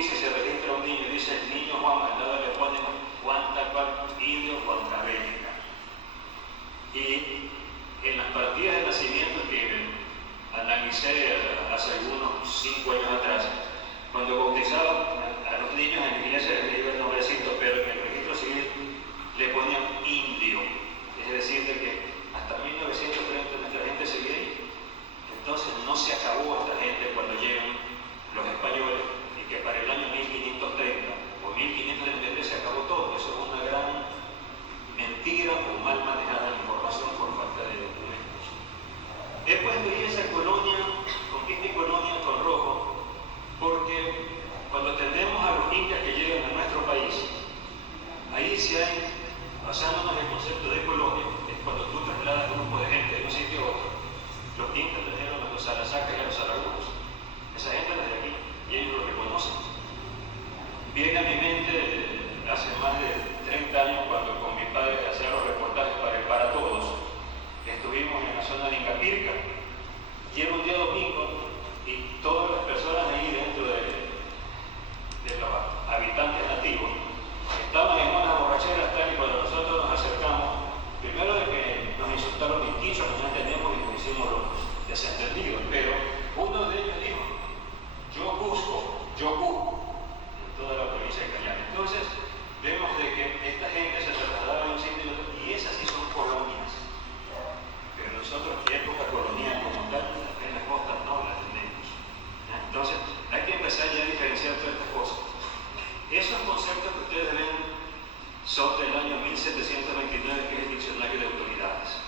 noticia se registra un niño y dice el niño Juan, al lado le ponen Juan tal cual, indio contra Bélgica. Y en las partidas de nacimiento que analicé hace algunos 5 años atrás, cuando bautizaba a los niños en la iglesia les iba el nombrecito, pero en el registro civil le ponían indio, es decir, de que hasta 1930 nuestra gente seguía ahí. Entonces no se acabó esta gente cuando llegan los españoles y que para el año 1530 o 1533 se acabó todo. Eso es una gran mentira o mal manejada la información por falta de documentos. He puesto ahí esa colonia, conquista y colonia con rojo, porque cuando tendemos a los incas que llegan a nuestro país, ahí sí hay, basándonos en el concepto de colonia, es cuando tú trasladas un grupo de gente de un sitio a otro. Los incas trajeron a los Alasacas y a los Araújos. Esa gente es de aquí y ellos lo reconocen. Viene a mi mente hace más de 30 años cuando con mi padre hacía los reportajes para todos. Estuvimos en la zona de Incapirca y era un día domingo y todas las personas ahí dentro de los habitantes nativos estaban en una borrachera tal y cuando nosotros nos acercamos, primero de que nos insultaron distintos, que no entendemos y nos hicimos los desentendidos, pero uno de ellos dijo, yo busco en toda la provincia de Cañar. Entonces vemos de que esta gente se trasladaba de un sitio y otro, y esas sí son colonias, pero nosotros época colonial como tal en las costas no las tenemos. Entonces hay que empezar ya a diferenciar todas estas cosas. Esos conceptos que ustedes ven son del año 1729, que es el Diccionario de Autoridades.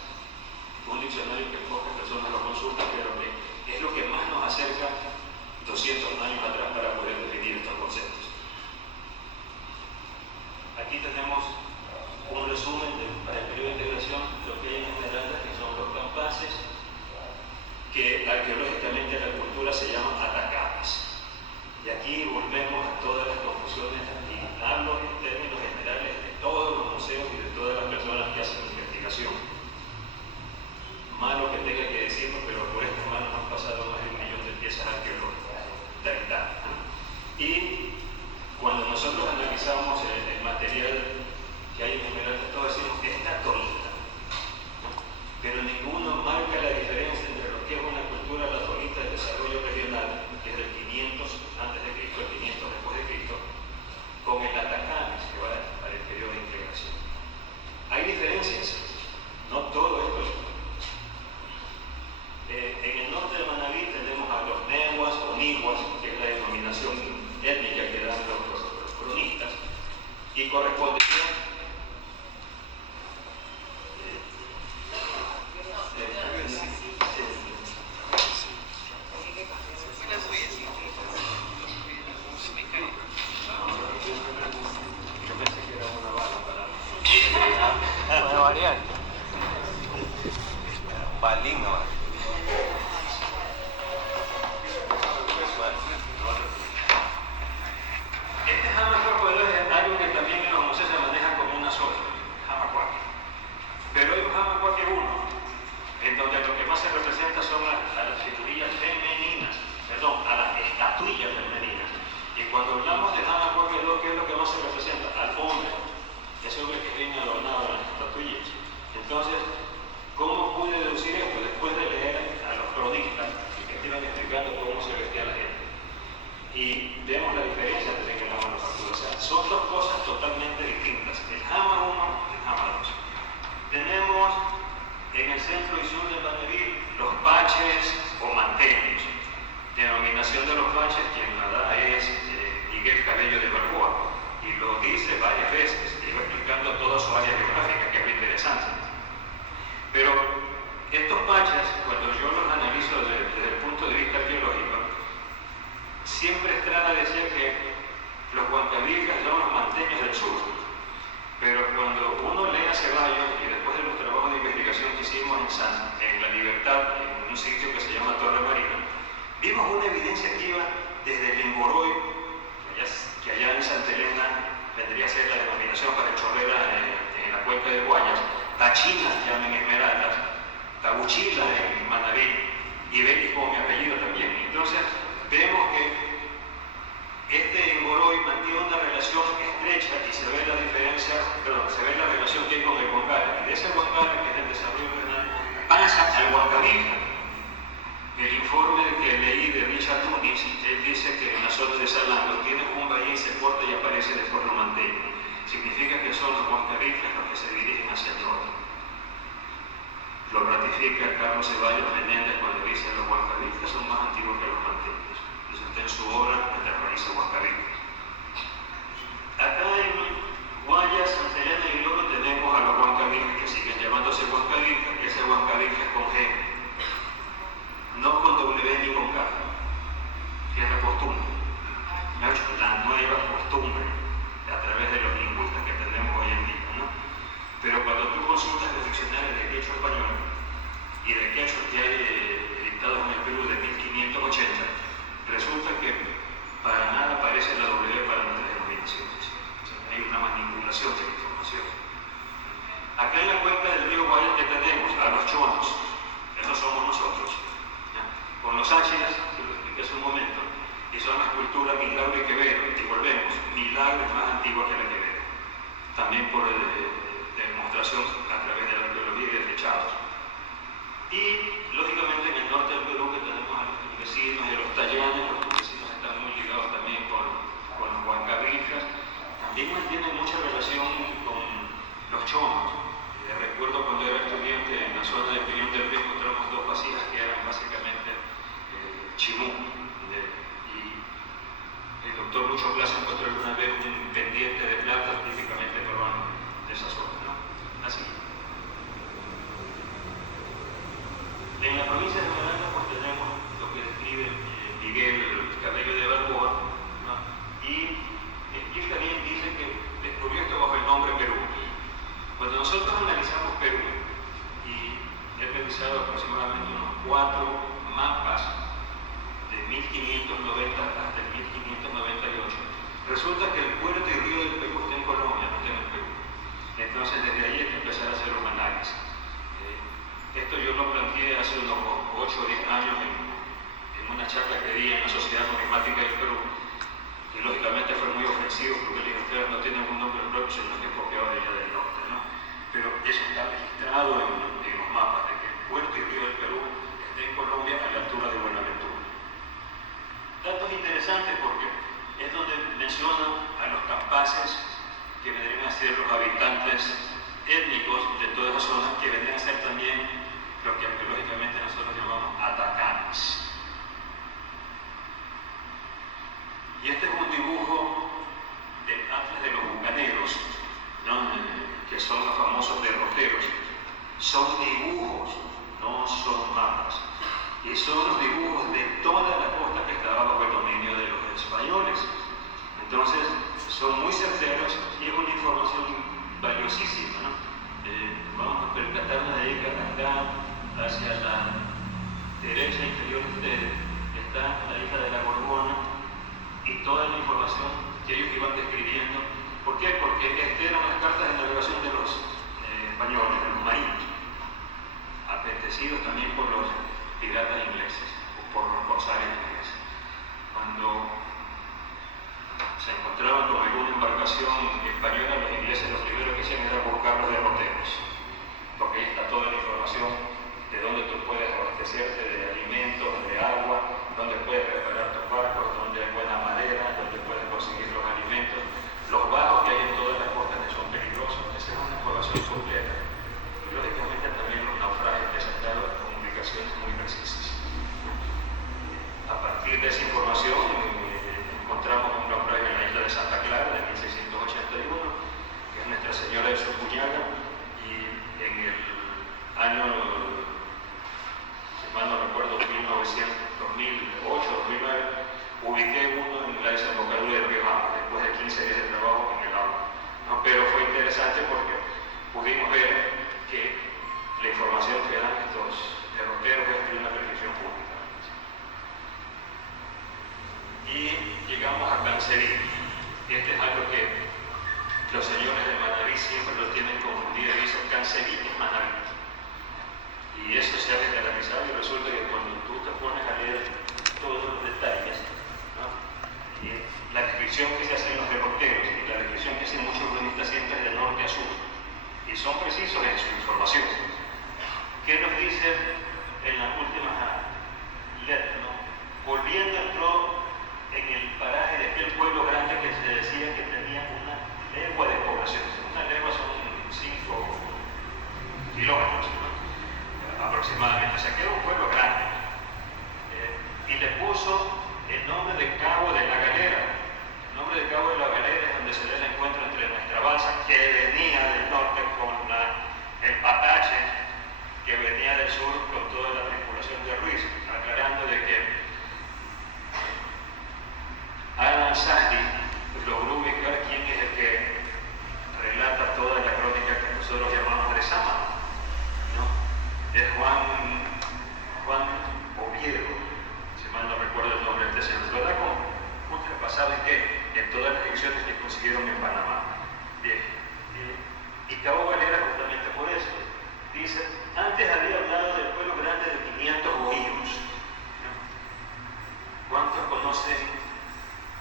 Un diccionario que pocas personas lo consultan, pero que es lo que más nos acerca 200 años atrás para poder definir estos conceptos. Aquí tenemos un resumen para el periodo de integración de lo que hay en Esmeraldas, que son los campaces, que arqueológicamente la cultura se llama atacames. Y aquí volvemos a todas las confusiones, y hablo en términos generales de todos los museos y de todas las personas que hacen investigación. Malo que tenga que decirlo, pero por estas manos han pasado más de 1 millón de piezas arqueológicas. Y cuando nosotros analizamos el material que hay en Esmeraldas, todos decimos que está todita, pero ninguno marca la diferencia entre lo que es una cultura latolita de desarrollo regional, que es del 500 antes de Cristo al 500 después de Cristo, con el atacames, que va para el periodo de integración. Hay diferencias, no todo esto es. En el norte de Manabí tenemos a los neguas o niguas, que es la denominación étnica que dan los cronistas, y correspondería Balín ahora. este jamacuaco es algo que también en los museos se maneja como una sola, jamacuaque. Pero hay un jamacuaque 1, en donde lo que más se representa son a las figurillas femeninas, a las estatuillas femeninas. Y cuando hablamos de jamacuaque 2, ¿qué es lo que más se representa? Al hombre, ese hombre que viene adornado en las estatuillas. Entonces, ¿cómo pude deducir esto? Después de leer a los cronistas que iban explicando cómo se vestía la gente. Y vemos la diferencia entre la manufactura. O sea, son dos cosas totalmente distintas. El jama 1 y el jama 2. Tenemos en el centro y sur del Manabí los baches o manteños. Denominación de los baches, quien la da es Miguel Cabello de Balboa. Y lo dice varias veces, iba explicando toda su área geográfica, que es muy interesante. Pero estos baches, cuando yo los analizo desde el punto de vista arqueológico, siempre Estrada decía que los huancavilcas son los manteños del sur. Pero cuando uno lee a Ceballos y después de los trabajos de investigación que hicimos en La Libertad, en un sitio que se llama Torre Marina, vimos una evidencia que iba desde el Emboroy, que allá en Santa Elena vendría a ser la denominación para el Chorrera en la cuenca de Guayas, Tachinas llaman Esmeraldas, Tabuchila en Manabí, y Belis como mi apellido también. Entonces vemos que este Salando, tienes un bahía y se corta y aparece de Puerto Manteño. Significa que son los huancavifles los que se dirigen hacia el norte. Lo ratifica Carlos Ceballos Menéndez cuando dice que los huancavifles son más antiguos que los manteños. Eso está en su obra Nuestras raíces huancavifles. Acá en Guayas, Santillana y Loro tenemos a los huancavifles que siguen llamándose huancavifles, y ese huancavifles con G, no con W ni con K, que es la costumbre, la nueva costumbre a través de los lingüistas que tenemos hoy en día, ¿no? Pero cuando tú consultas los diccionarios de quechua español y de quechua que hay editados en el Perú de 1580, resulta que para nada aparece la W para nuestras denominaciones. O sea, hay una manipulación de la información. Acá en la cuenca del río Guayas que tenemos a los chonos, esos somos nosotros, ¿ya? Con los áchilas, que lo expliqué hace un momento, y son las culturas Milagro y Quevedo, y volvemos, Milagro es más antigua que la Quevedo, también por demostración a través de la arqueología y de fechados. Y lógicamente en el norte del Perú que tenemos a los campesinos y a los tallanes, los campesinos están muy ligados también con los huancaviflas, también mantienen mucha relación con los chonos. Recuerdo cuando era estudiante en la zona de Piñón del Río encontramos dos vasijas que eran básicamente chimú, y el doctor Lucho Plaza encontró alguna vez un pendiente de plata típicamente peruano de esa zona, ¿no? Así. En la provincia de Esmeralda pues tenemos lo que describe Miguel Cabello de Balboa, ¿no? Y él también dice que descubrió esto bajo el nombre Perú. Cuando nosotros analizamos Perú, y he revisado aproximadamente unos 4 mapas de 1590 hasta el 1598, resulta que el puerto y río del Perú está en Colombia, no está en el Perú. Entonces desde ahí hay que empezar a hacer un análisis. Esto yo lo planteé hace unos 8 o 10 años en una charla que di en la Sociedad Numismática del Perú, y lógicamente fue muy ofensivo porque el ustedes no tienen un nombre propio, sino que es copiado de ella del norte, ¿no? Pero eso está registrado en los mapas de que el puerto y río del Perú está en Colombia a la altura de Buenaventura. Datos interesantes porque es donde mencionan a los campaces que vendrían a ser los habitantes étnicos de toda esa zona, que vendrían a ser también lo que arqueológicamente nosotros llamamos atacanes. Y este es un dibujo del Atlas de los Bucaneros, ¿no? Que son los famosos derroteros. Son dibujos, no son mapas. Y son los dibujos de toda la costa que estaba bajo el dominio de los españoles. Entonces, son muy certeros y es una información valiosísima, ¿no? Vamos a percatarnos de ahí que acá, hacia la derecha inferior de ustedes, está la isla de la Gorgona y toda la información que ellos iban describiendo. ¿Por qué? Porque estas eran las cartas de navegación de los españoles, de los marinos, apetecidos también por los piratas ingleses o por los corsarios ingleses. Cuando se encontraban con alguna embarcación española, los ingleses lo primero que hacían era buscar los derroteros, porque ahí está toda la información de dónde tú puedes abastecerte de alimentos, de agua, dónde puedes reparar tus barcos, dónde hay buena madera, dónde puedes conseguir los alimentos, los bajos que hay en todas las costas que son peligrosos. Esa es una información completa. Y lógicamente también los naufragios que se han dado, las comunicaciones muy precisas. A partir de esa información encontramos un naufragio en la isla de Santa Clara de 1681, que es Nuestra Señora de Surcuñaga, y en el año, si mal no recuerdo, 2008, 2009, ubiqué uno en la desembocadura del río Jama, después de 15 días de trabajo en el agua, ¿no? Pero fue interesante porque pudimos ver que la información que dan estos derroteros es de una precisión pública. Y llegamos a Cancerí. Este es algo que los señores de Manaví siempre lo tienen confundido y dicen Cancerí es Manaví. Y eso se ha generalizado y resulta que cuando tú te pones a leer todos los detalles, ¿no? Y la descripción que se hace en los derroteros y la descripción que hacen muchos cronistas siempre es de norte a sur. Y son precisos en su información. ¿Qué nos dice en las últimas letras, ¿no? Volviendo entró en el paraje de nombre de Cabo de la Galera. El nombre de Cabo de la Galera es donde se da el encuentro entre nuestra balsa, que venía del norte con el Patache, que venía del sur con toda la tripulación de Ruiz, aclarando de que Alan Sasti logró ubicar quién es el que relata toda la crónica que nosotros llamamos de Sama, ¿no? Es Juan Oviedo, si mal no recuerdo el nombre del señor, lo da como ultrapasado en todas las ediciones que consiguieron en Panamá. Bien, y Cabo Galera justamente por eso. Dice, antes había hablado del pueblo grande de 500 bohíos. ¿Cuántos conocen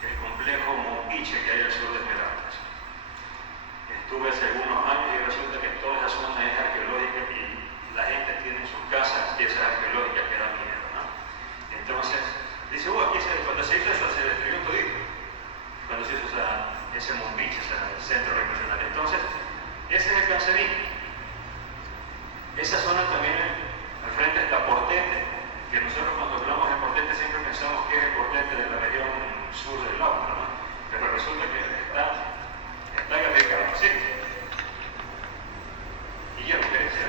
el complejo Mompiche que hay al sur de Esmeraldas? Estuve hace algunos años y resulta que toda esa zona es arqueológica y la gente tiene en sus casas piezas arqueológicas que dan miedo, ¿no? Entonces, dice, aquí cuando se hizo eso se destruyó todito. Cuando se hizo ese Mompiche, ese centro recreacional. Entonces, ese es el Cancerín. Esa zona también, al frente está Portete, que nosotros cuando hablamos de Portete siempre pensamos que es el Portete de la región sur del Lauca, ¿no? Pero resulta que está Gabriel, ¿sí? Y ya, ¿qué dice?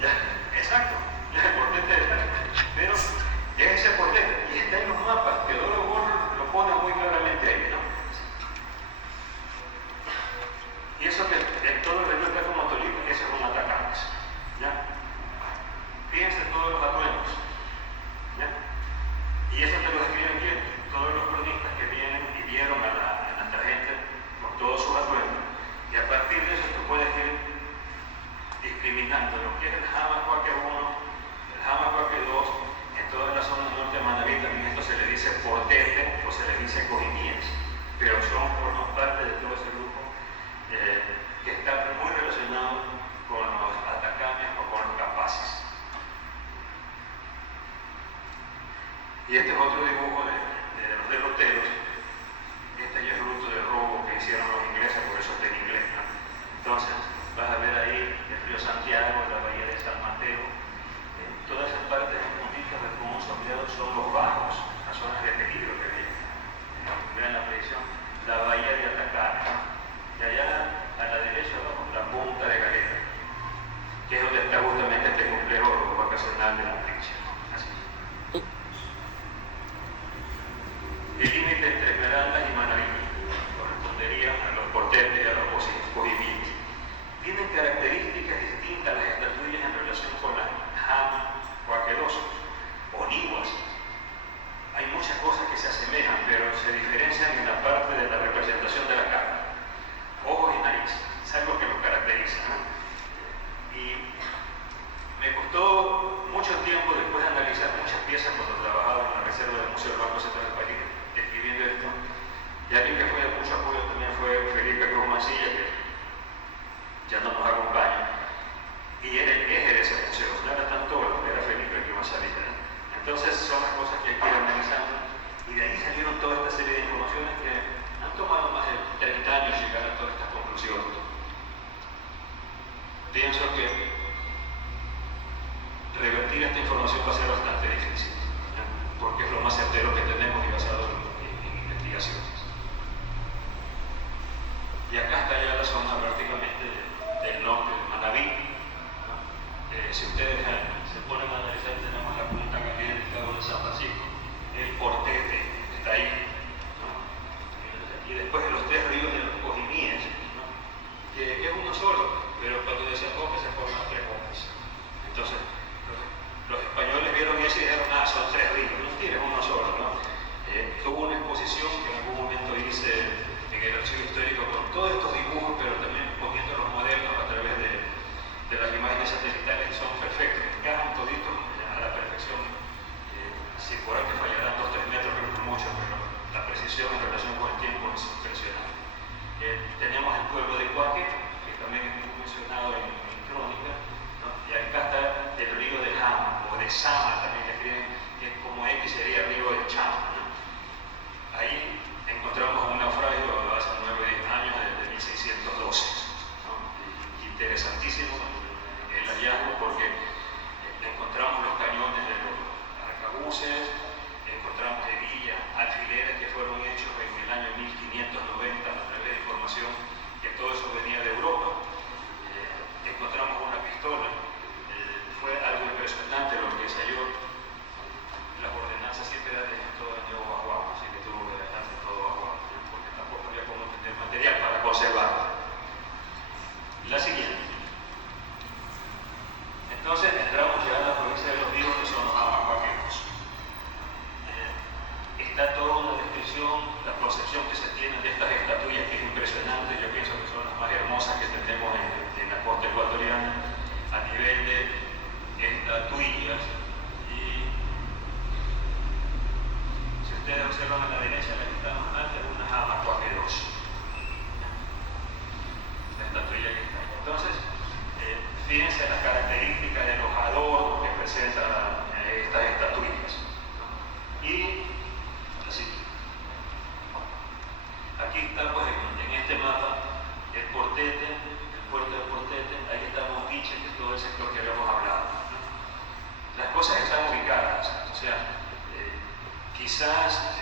Ya, exacto, ya el Portete de Lauca. Pero es ese Portete, y está en los mapas, Teodoro Borro lo pone muy claramente ahí, ¿no? Y eso que en todo el río está como Tolima, eso es un Atacames, ¿ya? Fíjense todos los atuendos, ¿ya? Y eso te lo describen bien, todos los cronistas que vienen y vieron a nuestra gente con todos sus atuendos. Y a partir de eso tú puedes ir discriminando lo que es el Jamacuaque 1, el Jamacuaque 2, en toda la zona norte de Manaví también esto se le dice Portete o se le dice Cojimíes, pero forman parte de todo ese grupo que está muy relacionado con los Atacames o con los Capaces. Y este es otro dibujo de los derroteros. Este ya es fruto del robo que hicieron los ingleses, por eso está en inglés, ¿no? Entonces, vas a ver ahí el río Santiago, la bahía de San Mateo, todas esas partes bonitas de cómo sombreados son los bajos, las zonas de peligro que hay. Vean la predicción, la bahía de Atacama, y allá a la derecha abajo la punta de Galera, que es donde está justamente este complejo vacacional de la Montiche. El límite entre Esmeraldas y Manaví correspondería a los Portetes y a los Cojimíes. Tienen características distintas las estatuillas en relación con las Jamacuaque 2 o Niguas. Hay muchas cosas que se asemejan, pero se diferencian en la parte de la representación de la cara. Ojos y nariz, es algo que los caracteriza, ¿no? Y me costó mucho tiempo después de analizar muchas piezas cuando trabajaba en la reserva del Museo del Banco Central del país, escribiendo esto, y alguien que fue de mucho apoyo también fue Felipe Cruz Mancilla, que ya no nos acompaña, y era el eje de ese museo, no era tanto lo que era Felipe el que más sabía, ¿no? Entonces son las cosas que hay que ir analizando, y de ahí salieron toda esta serie de informaciones que han tomado más de 30 años llegar a todas estas conclusiones. Pienso que revertir esta información va a ser bastante difícil, ¿no? Porque es lo más certero que tenemos y basado en investigaciones. Y acá está ya la zona prácticamente del norte de Manaví, ¿no? Si ustedes se ponen a analizar, tenemos la punta Galera del Cabo de San Francisco, el Portete está ahí, ¿no? Y después los tres ríos de los Cojimíes, ¿no? Que es uno solo, pero cuando desemboca se forman tres bocas. Entonces, los españoles vieron está toda una descripción, la concepción que se tiene de estas estatuillas, que es impresionante. Yo pienso que son las más hermosas que tenemos en la costa ecuatoriana a nivel de estatuillas. Y si ustedes observan a la derecha, la que está más alta es una Hamacuaque 2, la estatuilla que está ahí. Entonces, fíjense las características de los adornos que presentan estas estatuillas. Y así, aquí está, pues, en este mapa el Portete, el puerto de Portete. Ahí está Montiche, que es todo el sector que habíamos hablado, ¿no? Las cosas están ubicadas, o sea, quizás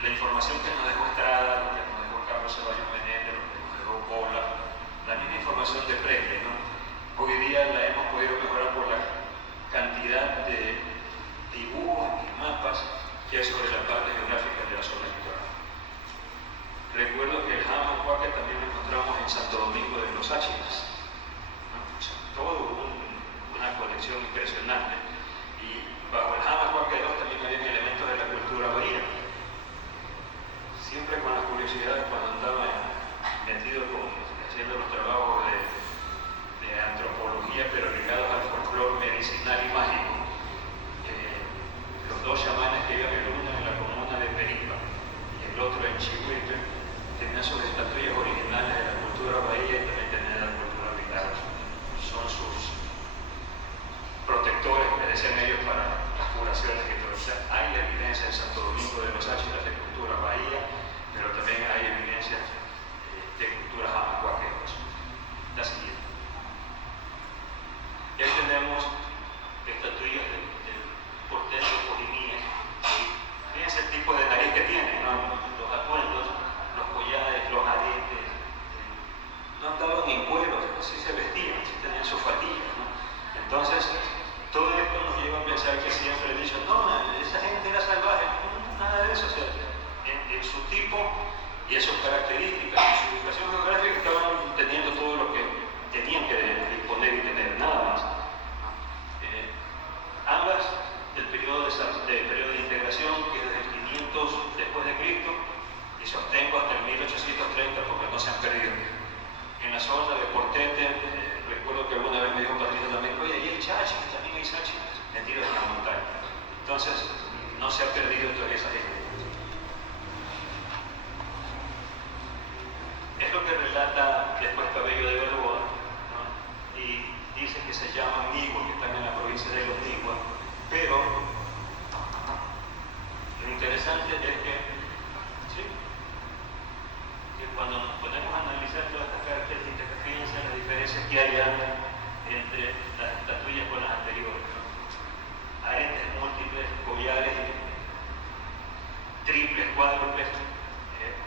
la información que nos dejó Estrada, lo que nos dejó Carlos Ceballos Menéndez, lo que nos dejó Pobla, la misma información de Preble, ¿no? Hoy día la hemos podido mejorar por la cantidad de dibujos y mapas que hay sobre la parte geográfica de la zona litoral. Recuerdo que el Hamacuaque también lo encontramos en Santo Domingo de los Áchilas, ¿no? O sea, todo una colección impresionante. Y bajo el Hamacuaque 2 también había elementos de la cultura bahía. Siempre con las curiosidades, cuando andaba metido haciendo los trabajos de antropología, pero ligados al folclore medicinal y mágico, los dos chamanes que iban, el uno en la comuna de Peripa y el otro en Chihuahua, tenían sus estatuillas originales de la cultura bahía y también tenían de la cultura vital. Son sus protectores, que decían ellos, para las curaciones y todo. O sea, hay evidencia en Santo Domingo de los Áchilas de cultura bahía, pero también hay evidencia de cultura Hamacuaque. La siguiente. Ya tenemos estatuillas del Portete de Corimía. Fíjense el tipo de nariz que tienen, ¿no? Los atuendos, los collares, los aretes. No andaban en cuero, así se vestían, así tenían sus fatillas, ¿no? Entonces, todo esto nos lleva a pensar que siempre he dicho, no, esa gente era salvaje. No, nada de eso. O sea, en su tipo y en sus características, en su ubicación geográfica, estaban teniendo todo lo que tenían que disponer y tener, nada más. Ambas del periodo de integración, que es desde el 500 después de Cristo, y sostengo hasta el 1830 porque no se han perdido. En la zona de Portete, recuerdo que alguna vez me dijo Patricia también, oye, ahí hay chachis, también hay chachis metidos en la montaña. Entonces, no se ha perdido toda esa gente. Es lo que relata después Cabello de Balboa, ¿no? Y dice que se llaman Nigua, que están en la provincia de los Nigua, pero lo interesante es que, ¿sí?, que cuando nos ponemos a analizar todas estas características, fíjense las diferencias que hay entre las estatuillas con las anteriores, ¿no? Aretes múltiples, collares triples, cuádruples.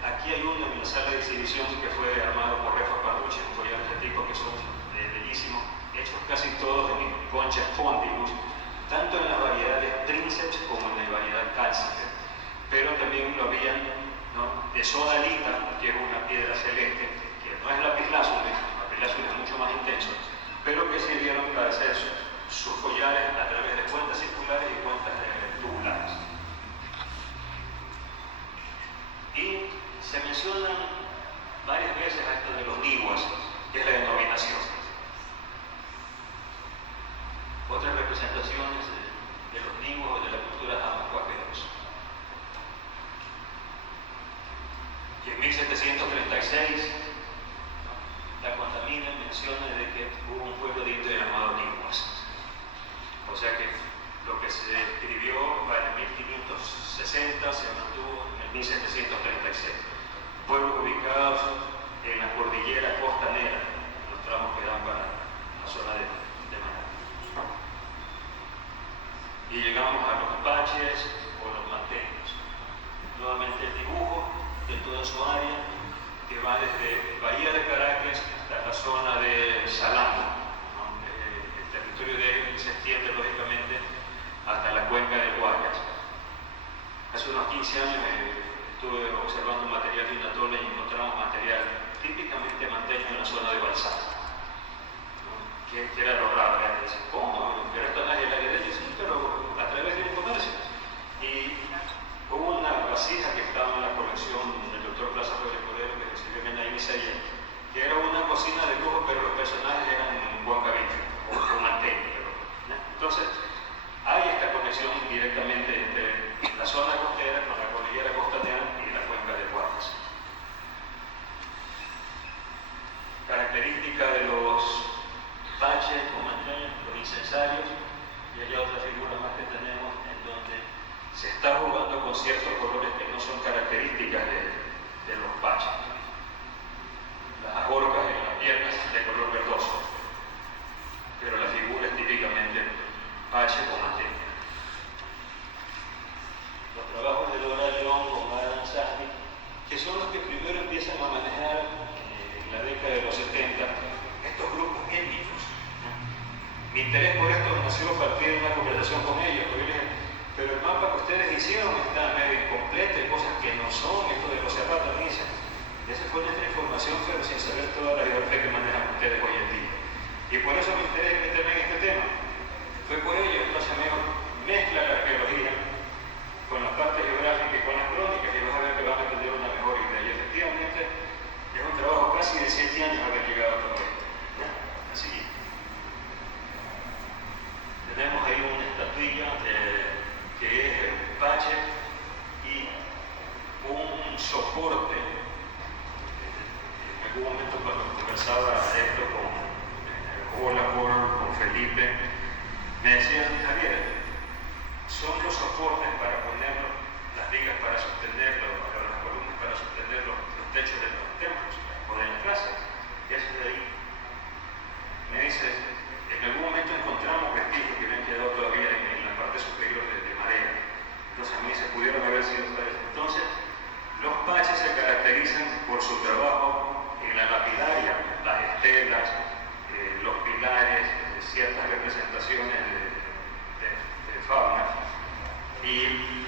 Aquí hay uno en la sala de exhibición que fue armado por Refa Parrucci, un collar de este tipo que son bellísimos, hechos casi todos en concha spondylus, tanto en las variedades trinceps como en la variedad calcifer, pero también lo habían, ¿no?, de sodalita, que es una piedra celeste, que no es lapislázuli, lapislázuli es mucho más intenso, pero que sirvieron para hacer sus collares a través de cuentas circulares y cuentas tubulares. Y se mencionan varias veces a esto de los niguas, que es la denominación. Otras representaciones de los niguas o de la cultura Hamacuaque. Y en 1736, la Contamina menciona de que hubo un pueblo de indios llamado Niguas. O sea que lo que se escribió en 1560 se mantuvo en 1736. Pueblos ubicados en la cordillera costanera, los tramos que dan para la zona de Manabí. Y llegamos a los Paches o los Manteños. Nuevamente el dibujo de toda su área, que va desde Bahía de Caracas hasta la zona de Salamo, ¿no? El territorio de él se extiende lógicamente hasta la cuenca del Guayas. Hace unos 15 años estuve observando material de una torre y encontramos material típicamente manteño en la zona de Balsán, ¿no? Que era lo raro, era decir, ¿cómo? Pero esto nadie la idea, sí, pero a través de un comercio. Y Misael, que era una cocina de lujo, pero los personajes eran huancabichos o manteños. Entonces, hay esta conexión directamente entre la zona costera con la cordillera costanera y la cuenca de Guayas. Característica de los baches o manteños, los incensarios, y hay otra figura más que tenemos en donde se está jugando con ciertos colores que no son características de los baches. Las ajorcas en las piernas de color verdoso, pero la figura es típicamente bache o manteña. Los trabajos de Dora León con Adam Safdie, que son los que primero empiezan a manejar en la década de los 70 estos grupos étnicos. Mi interés por esto nació a partir de una conversación con ellos, porque yo les dije, pero el mapa que ustedes hicieron está medio incompleto, hay cosas que no son, esto de los zapatos, me dicen. Esa fue nuestra información, pero sin saber toda la geografía que manejan ustedes hoy en día. Y por eso me interesa meterme en este tema. Fue por ello, entonces amigo, mezcla la arqueología con la parte geográfica y con las crónicas y vas a ver que van a tener una mejor idea. Y efectivamente es un trabajo casi de 7 años haber llegado a todo esto. Así tenemos ahí una estatuilla que es un bache y un soporte. En algún momento cuando conversaba esto con Felipe, me decían, Javier, son los soportes para poner las vigas para sostenerlo, las columnas para sostener los techos de los templos o de las casas. Y eso de ahí. Me dice, en algún momento encontramos vestigios que me han quedado todavía en la parte superior de madera. Entonces a mí se pudieron haber sido tales. Entonces, los baches se caracterizan por su trabajo en la lapidaria, las estelas, los pilares, ciertas representaciones de fauna. Y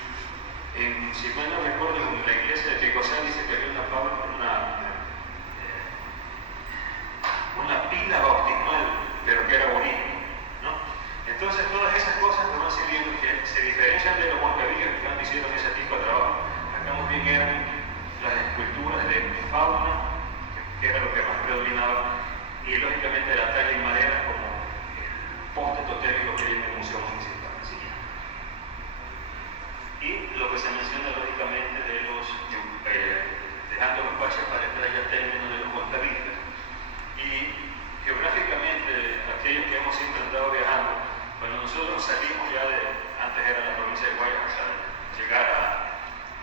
si mal no recuerdo, en la iglesia de Picosán dice que había una pila bautismal, pero que era bonita, ¿no? Entonces todas esas cosas nos van sirviendo, que se diferencian de los huancabillos que antes hicieron ese tipo de trabajo. Acá más bien eran las esculturas de fauna, que era lo que más predominaba, y lógicamente la talla en madera como el poste totémico que hay en el Museo Municipal. Así. Y lo que se menciona lógicamente de los, dejando los baches para entrar ya al término de los huancabillos. Y geográficamente, aquellos que hemos siempre andado viajando, cuando nosotros salimos ya antes era la provincia de Guayas, hasta llegar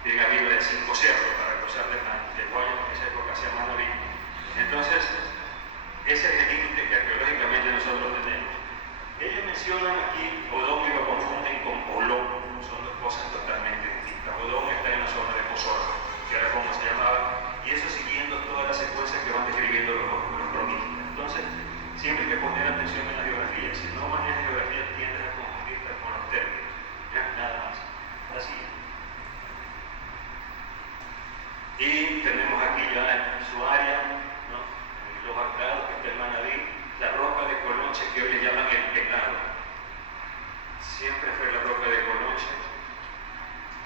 bien arriba de 5 cerros para cruzar de Guayas, en esa época se llama Naví. Entonces, ese es el límite que arqueológicamente nosotros tenemos. Ellos mencionan aquí Odón y lo confunden con Olón, son dos cosas totalmente distintas. Odón está en la zona de Pozorro, que era como se llamaba, y eso siguiendo toda la secuencia que van describiendo los cronistas. Entonces, siempre hay que poner atención en la geografía. Si no manejas geografía, tiendes a confundirte con los términos. ¿Ya? Nada más. Así. Y tenemos aquí ya su área, ¿no? Los aclaros que está el Manaví, la roca de Colonche que hoy le llaman el Penado. Siempre fue la roca de Colonche.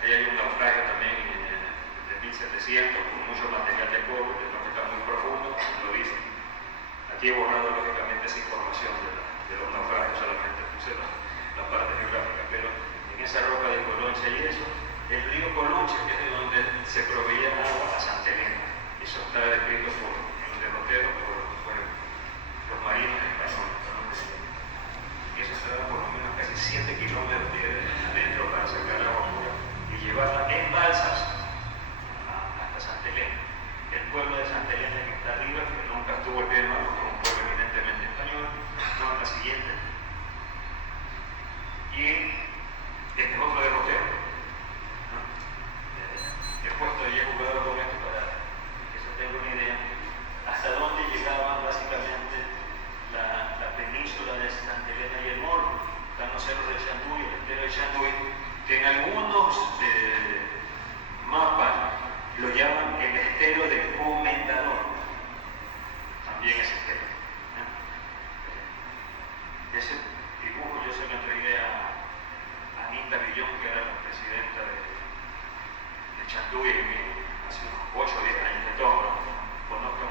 Ahí hay un naufragio también de 1700 con mucho material de cobre, que está muy profundo, lo dicen. Aquí he borrado lógicamente esa información de los naufragios, solamente puse la parte geográfica, pero en esa roca de Colonche y eso, el río Colonche, que es de donde se proveía agua a Santa Elena. Eso está descrito en los derroteros por los marinos españoles. Y eso se da por lo menos casi 7 kilómetros de adentro para sacar agua pura y llevarla en balsas hasta Santa Elena. El pueblo de Santa Elena que está arriba, que nunca estuvo el tema, porque es un pueblo evidentemente español, no en la siguiente. Y este es otro derrotero. He puesto y he jugado con esto para que se tenga una idea hasta dónde llegaba básicamente la península de Santa Elena y el Morro. Están los cerros de Chanduy, el estero de Chanduy, que en algunos mapas lo llaman el estero de Comendador. También es estero. Ese dibujo yo se lo entregué a Anita Villón, que era la presidenta de Chanduy hace unos 8 o 10 años de todo. Conozco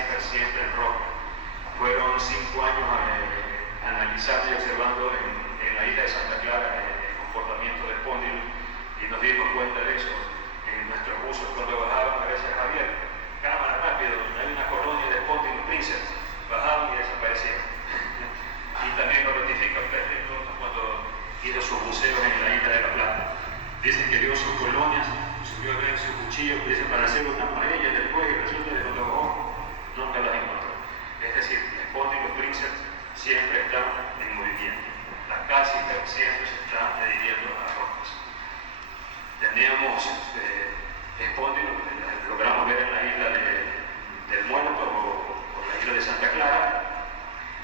casi siempre en roca. Fueron 5 años analizando y observando en la isla de Santa Clara el comportamiento de espóndilos y nos dimos cuenta de eso. Nuestros buzos cuando bajaban a veces, Javier, cámara rápido, hay una colonia de espóndilos Princess, bajaban y desaparecían. Y también lo notifica Pedro cuando hizo sus buceos en la isla de La Plata. Dicen que vio sus colonias, subió a ver su cuchillo, dice para hacer una paella después y resulta que cuando bajó nunca las encontró. Es decir, espóndilos Princess siempre están en movimiento. La cásita siempre se está adhiriendo a rocas. Teníamos espóndilos, logramos ver en la isla del Muerto o la isla de Santa Clara,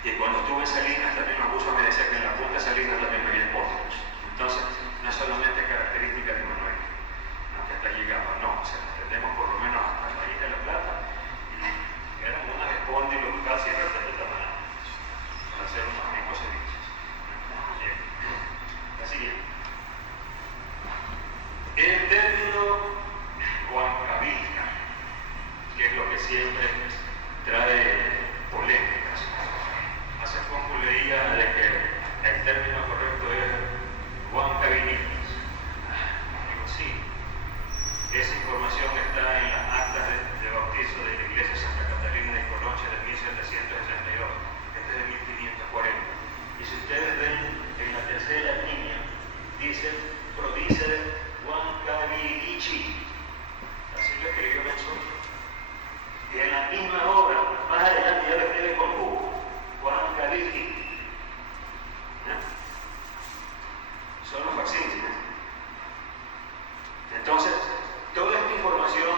y cuando estuve en Salinas también los buzos me decían que en la punta de Salinas también había espóndilos. Entonces, no solamente características de Manuel, no que hasta llegamos, no, o sea, tenemos por lo menos hasta la isla de La Plata, y eran unos espóndilos casi de tamaño, para hacer unos ricos ceviches. La siguiente. El término Huancavilca, que es lo que siempre trae polémicas. Hace poco leía de que el término correcto es Huancavilcas. Digo, sí, esa información está en las actas de bautizo de la iglesia Santa Catalina de Colonche de 1762. Este es de 1540. Y si ustedes ven en la tercera línea, dice Prodice Huancavilichi. Así lo escribió Benson. Y en la misma obra, más adelante ya lo escribe con U, Huancavilichi. Son los facsímiles. Entonces, toda esta información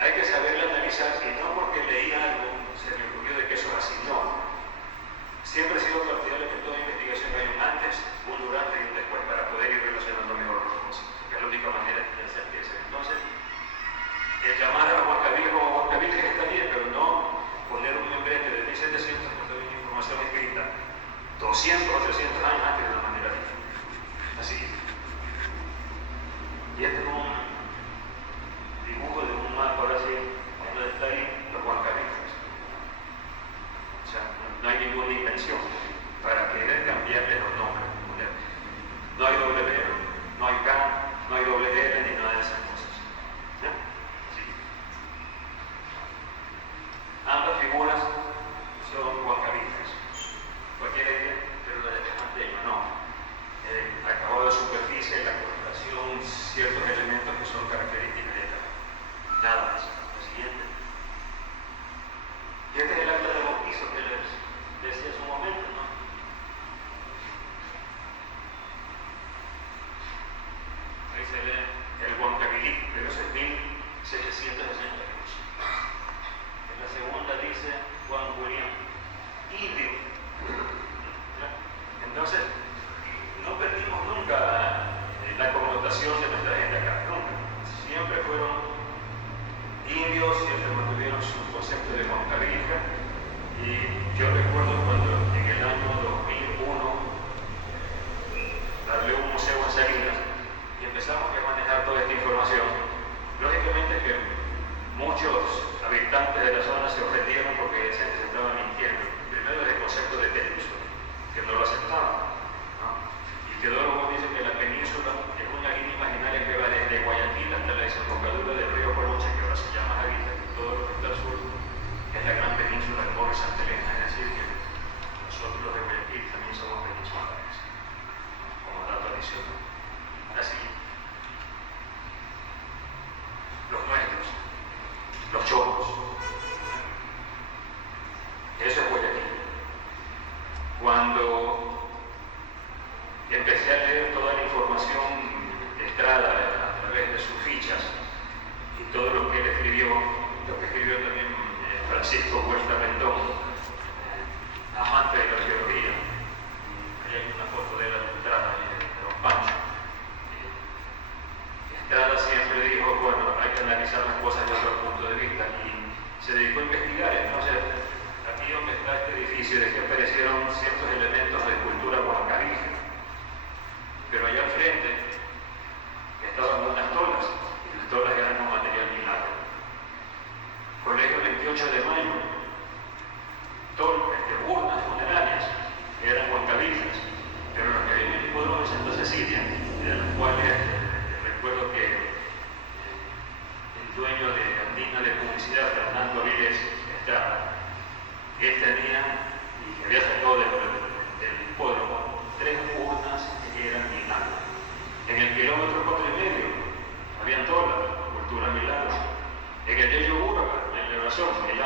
hay que saberla analizar, y no porque leí algo se me ocurrió de que eso es así, no. Siempre he sido partidario de que toda investigación hay un antes, un durante y un después para poder ir relacionando mejor las cosas. Es la única manera de hacer que sea. Entonces, el llamar a Huancavilcas como Huancavilcas está bien, pero no poner un membrete de 1700 cuando hay una información escrita 200 o 300 años antes de una manera diferente. Así. Y este es un dibujo de un mapa, ahora sí, donde está ahí los Huancavilcas. O sea, no hay ninguna invención para querer cambiarle los nombres. No hay W, no hay K, no hay doble L ni nada de esas cosas. ¿Sí? Sí. Ambas figuras son Huancavilcas. Cualquier idea, pero la de Temanteño no. Acabado de superficie, la colocación, ciertos elementos que son características de esta. Nada más. Lo siguiente. Y este es el acta de bautizo que les decía hace un momento, ¿no? Ahí se ve el Huancavilí, pero eso es 1762. En la segunda dice Juan Julián, indio. Entonces, no perdimos nunca la connotación de nuestra gente acá, nunca. Siempre fueron indios, siempre mantuvieron su concepto de Huancavilca. Y yo recuerdo cuando en el año 2001 darle un museo en Salinas y empezamos a manejar toda esta información. Lógicamente que muchos habitantes de la zona se ofendieron porque decían que se estaba mintiendo. Primero el concepto de península, que no lo aceptaban, ¿no? Y Teodoro dice que la península es una línea imaginaria que va desde Guayaquil hasta la desembocadura del río Colonche, que ahora se llama Javita, todo lo que está al sur, que es la gran península de Morro y Santa Elena. Es decir, que nosotros los de Guayaquil también somos peninsulares, como dato adicional. Así, los nuestros, los choros, eso es Guayaquil. Cuando empecé a leer toda la información de Estrada a través de sus fichas y todo lo que él escribió, lo que escribió también Francisco Huerta Rendón, amante de la teoría. Ahí hay una foto de él de Estrada y de Don Pancho. Estrada siempre dijo, bueno, hay que analizar las cosas desde otro punto de vista, y se dedicó a investigar. Entonces, aquí donde está este edificio, de que aparecieron ciertos elementos de cultura huancavilca, pero allá al frente estaban unas tolas, y las tolas eran un material milagro. Colegio 28 de Mayo,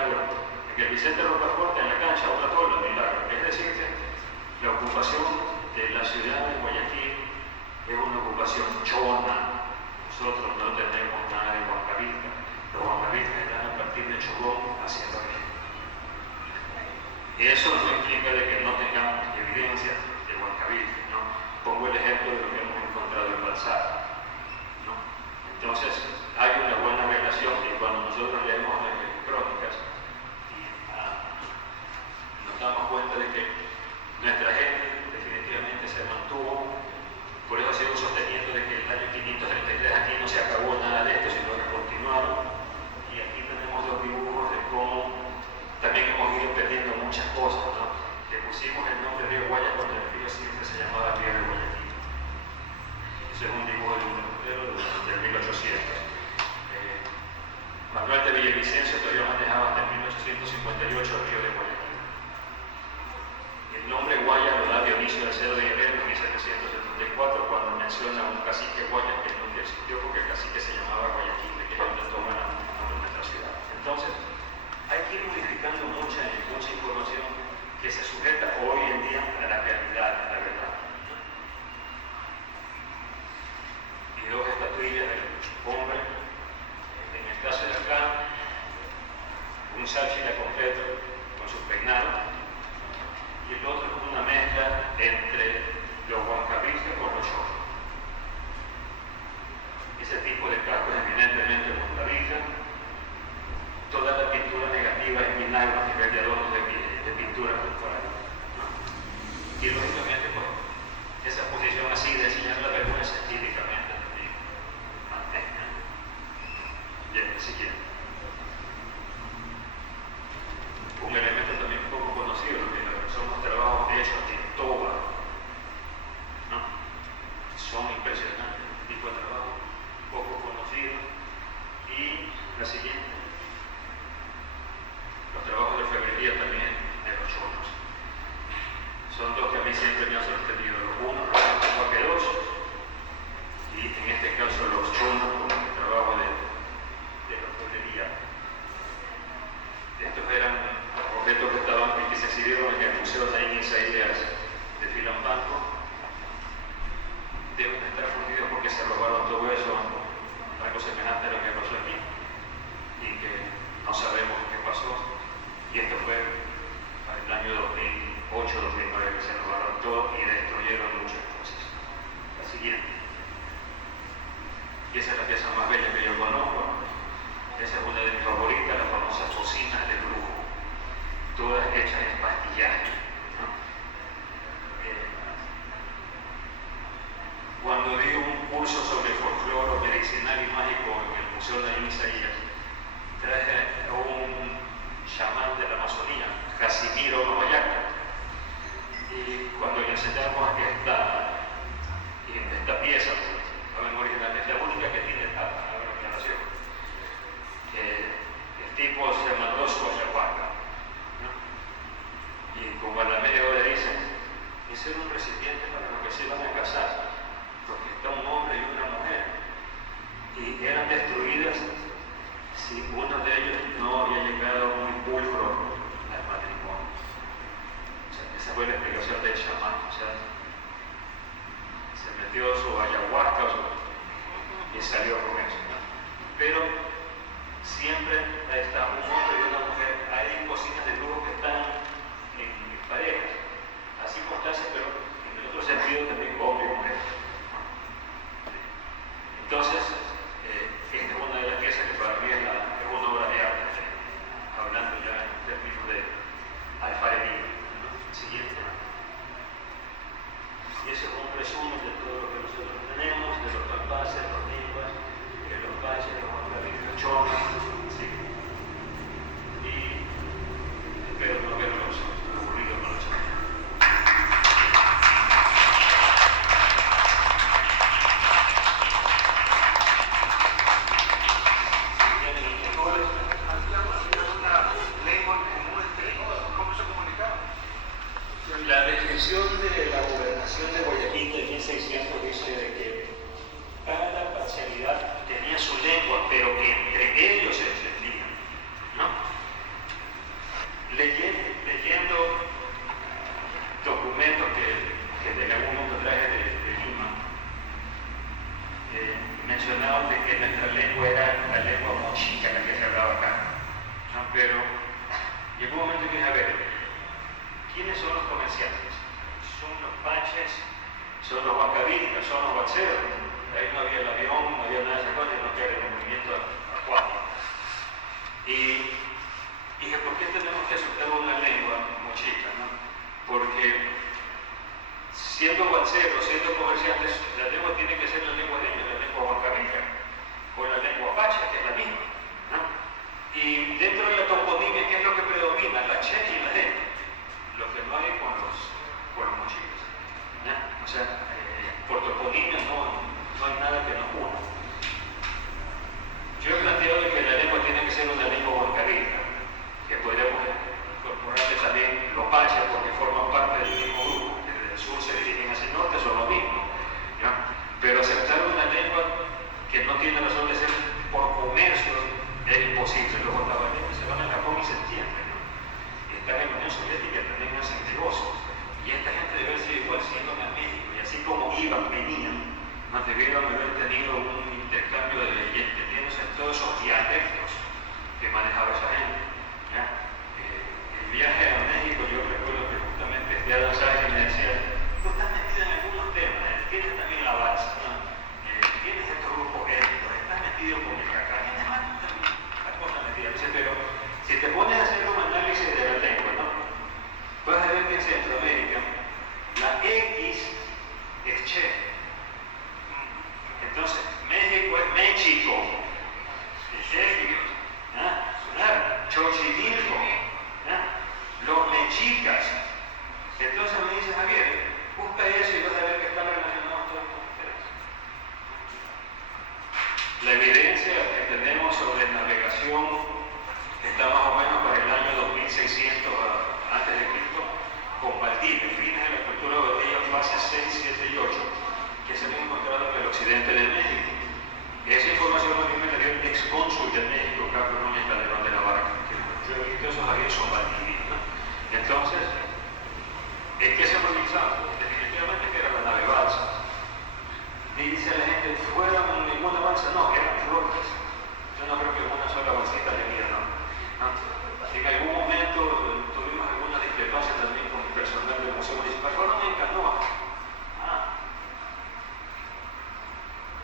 Milagro. En el Vicente Rocaforte, en la cancha, otra tabla, Milagro. Es decir, que la ocupación de la ciudad de Guayaquil es una ocupación chona. Nosotros no tenemos nada de Huancavita. Los huancavistas están a partir de Chocó hacia el oriente. Y eso no implica de que no tengamos evidencia de Huancavita, ¿no? Pongo el ejemplo de lo que hemos encontrado en Balsar, ¿no? Entonces, hay una buena relación y cuando nosotros leemos las crónicas y nos damos cuenta de que nuestra gente definitivamente se mantuvo. Por eso sigo sosteniendo de que el año 533 aquí no se acabó nada de esto, sino que continuaron. Y aquí tenemos los dibujos de cómo también hemos ido perdiendo muchas cosas, ¿no? Le pusimos el nombre de Río Guaya cuando el río siempre se llamaba Río de Guayaquil. Ese es un dibujo de un reportero del 1800. Manuel de Villavicencio todavía manejaba hasta 1858 el Río de Guayaquil. El nombre Guaya lo da Dionisio de Cero de Guerrero en 1774 cuando menciona a un cacique Guaya que nunca existió porque el cacique se llamaba Guayaquil, que es donde toman el nombre de nuestra ciudad. Entonces, hay que ir modificando mucha información que se sujeta hoy en día a la realidad, a la verdad. Y dos estatuillas del hombre, en el caso de acá, un sáchila completo con su peinado, y el otro es una mezcla entre los huancavistas con los choros. Ese tipo de casco es evidentemente huancavista. Toda la pintura negativa es Milagro a nivel de adornos de pintura corporal, ¿no? Y lógicamente, pues, esa posición así de enseñar la vergüenza típicamente también mantenga. Bien, si quieren. Un elemento también poco conocido, lo que son los trabajos hechos en toba, ¿no? Son impresionantes, un tipo de trabajo poco conocido. Y la siguiente. Los trabajos de orfebrería también de los chonos. Son dos que a mí siempre me han sorprendido. Los unos, los guaqueros, y en este caso los chonos con el trabajo de orfebrería. Estos eran objetos que se exhibieron en el Museo Naín Isaías de Filambanco. Deben estar fundidos porque se robaron todo eso, algo semejante a lo que pasó aquí, y que no sabemos qué pasó. Y esto fue el año 2008-2009 que se robaron todo y destruyeron muchas cosas. La siguiente. Y esa es la pieza más bella que yo conozco. Esa es una de mis favoritas, las famosas bocinas de brujo. Todas hechas en pastillaje, ¿no? Cuando di un curso sobre folclore medicinal y mágico en el Museo Naín Isaías, traje a un chamán de la Amazonía, Casimiro Novayaca, y cuando le enseñamos esta pieza, la memoria original, es la única que tiene esta declaración. El tipo se mandó su ayahuasca, ¿no? Y como a la media hora dicen, ese era un recipiente para los que se iban a casar, porque está un hombre y una mujer, y eran destruidas si uno de ellos no había llegado muy pulcro al matrimonio. O sea, esa fue la explicación del chamán. O sea, se metió su ayahuasca y salió con eso, ¿no? Pero siempre está un hombre y una mujer. Hay cocinas de lujo que están en parejas, así constancia, pero en el otro sentido también hombre y mujer. Entonces, esta es una de las piezas que para mí es una obra de arte, hablando ya en términos de alfarería, ¿no? Siguiente. Y ese es un resumen de todo lo que nosotros tenemos, de los campaces, los nimbas, de los valles, los huancavistas, chonas, ¿sí? Y espero no haberlos aburrido con los chonas. La descripción de la gobernación de Guayaquil de 1600 dice de que cada parcialidad tenía su lengua, pero que entre ellos se entendían, ¿no? leyendo documentos que en algún momento traje de Lima, mencionaban de que nuestra lengua era la lengua mochica, la que se hablaba acá, ¿no? Pero llegó un momento que dije, a ver, ¿quiénes son los comerciantes? Son los paches, son los huancavistas, son los huacheros. Ahí no había el avión, no había nada de esas cosas, no había el movimiento acuático. Y dije, ¿por qué tenemos que aceptar una lengua mochica, no? Porque siendo huacheros, siendo comerciantes, la lengua tiene que ser la lengua de ellos, la lengua huancavica, o la lengua pacha, que es la misma, ¿no? Y dentro de la toponimia, ¿qué es lo que predomina? La che y la de. Lo que no hay con los mochicos, ¿no? O sea, por toponimia no hay nada que nos una. Yo he planteado que la lengua tiene que ser una lengua huancavica, que podríamos incorporarle también los paches, porque forman parte del mismo grupo, que desde el sur se dirigen hacia el norte, son lo mismo, ¿no? Pero aceptar una lengua que no tiene razón de ser por comercio es imposible. Los guatemaltecos se van a Japón y se entienden, ¿no? Y están en la Unión Soviética y también hacen negocios. Y esta gente debe ser igual siendo en México, y así como iban, venían, no debieron haber tenido un intercambio de leyendas, todos esos dialectos que manejaba esa gente, ¿ya? El viaje a México, yo recuerdo que justamente Adam Sáenz me decía, tú estás metido en algunos temas, tienes también la balsa, ¿no? Tienes estos grupos étnicos, estás metido con el cacá, tienes más cosa metida. Dice, pero si te pones a hacer un análisis de la lengua, ¿no? Vas a ver que en Centroamérica la X es che. Entonces, México es México. Xochimilco, los mexicas. Entonces me dice Javier, busca eso y vas a ver que están relacionados todos con ustedes. La evidencia que tenemos sobre navegación está más o menos para el año 2600 a.C. con Valdivia, fines de la cultura Valdivia, fases 6, 7 y 8, que se habían encontrado en el occidente de México. Esa información a mí me la dio el ex cónsul de México, Carlos Núñez Calderón de la Barca, que yo he visto esos aviones son valdivinos, ¿no? Entonces, ¿en qué se han utilizado? Definitivamente que era la nave balsa. Dice la gente, ¿fueron ninguna balsa? No, eran flotas. Yo no creo que una sola balsita de vida, ¿no? En algún momento tuvimos alguna discrepancia también con el personal del Museo Municipal. Fueron en canoa.